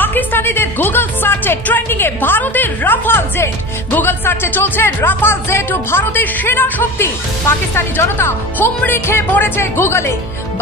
পাকিস্তানিদের গুগল সার্চে ট্রেন্ডিং এ ভারতের রাফাল জেট। গুগল সার্চে চলছে রাফাল জেট ও ভারতের সেনা শক্তি। পাকিস্তানি জনতা হুমড়ি খেয়ে পড়েছে গুগলে।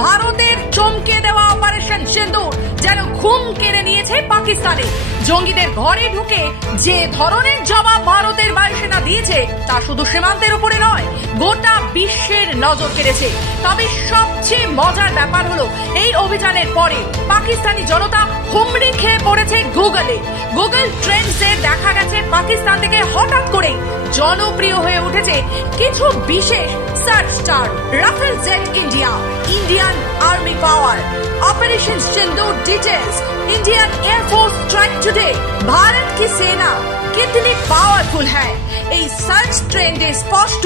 ভারতের চমকে দেওয়া অপারেশন সিন্দুর যেন ঘুম কেড়ে নিয়েছে পাকিস্তানে। জঙ্গিদের ঘরে ঢুকে যে ধরনের জবাব ভারতের বায়ুসেনা দিয়েছে তা শুধু সীমান্তের উপরে নয়, গোটা বিশ্বের নজর কেড়েছে। তবে সবচেয়ে মজার ব্যাপার হলো এই অভিযানের পরে পাকিস্তানি জনতা হুমড়ি খেয়ে পড়েছে গুগলে। গুগল ট্রেন্ডসে দেখা গেছে পাকিস্তান থেকে হঠাৎ করে জনপ্রিয় হয়ে উঠেছে কিছু বিশেষ search term. Rafale jet India, Indian army power, operation Sindoor details, Indian air force strike today, Bharat की सेना कितनी पावरफुल है। এই সার্চ ট্রেন্ডে স্পষ্ট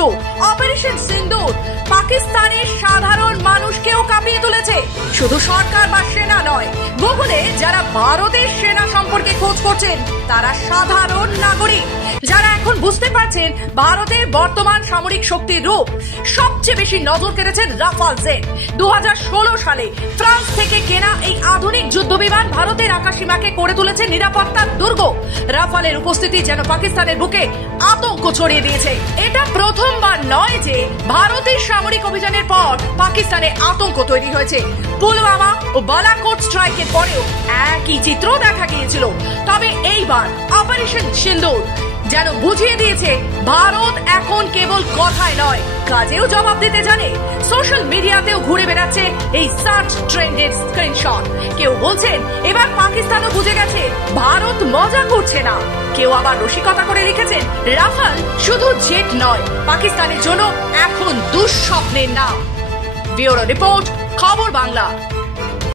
অপারেশন সিন্দুর পাকিস্তানের সাধারণ মানুষকেও কাঁপিয়ে তুলেছে। শুধু সরকার বা সেনা নয়, গুগলে যারা ভারতের সেনা সম্পর্কে খোঁজ করছেন তারা সাধারণ নাগরিক, যারা এখন বুঝতে পারছেন ভারতের বর্তমান সামরিক শক্তির রূপ। সবচেয়ে বেশি নজর কেড়েছে রাফাল জেট। 2016 সালে ফ্রান্স থেকে কেনা এই আধুনিক যুদ্ধবিমান ভারতের আকাশসীমাকে করে তুলেছে নিরাপত্তার দুর্গ। রাফালের উপস্থিতি যেন পাকিস্তানের বুকে আতঙ্ক ছড়িয়ে দিয়েছে। এটা প্রথমবার নয় যে ভারতের সামরিক অভিযানের পর পাকিস্তানে আতঙ্ক তৈরি হয়েছে। পুলওয়ামা ও বালাকোট স্ট্রাইকের পরেও একই চিত্র দেখা গিয়েছিল। তবে এইবার অপারেশন সিন্দুর যেন বুঝিয়ে দিয়েছে ভারত এখন কেবল কথায় নয়, কাজেও জবাব দিতে জানে। সোশ্যাল মিডিয়াতেও ঘুরে বেড়াচ্ছে এই সার্চ ট্রেন্ডের স্ক্রিনশট। কেউ বলছেন এবার পাকিস্তানও বুঝে গেছে ভারত মজা করছে না। কেউ আবার রসিকতা করে লিখেছেন রাফাল শুধু জেট নয়, পাকিস্তানের জন্য এখন দুঃস্বপ্নের নাম। ব্যুরো রিপোর্ট, খবর বাংলা।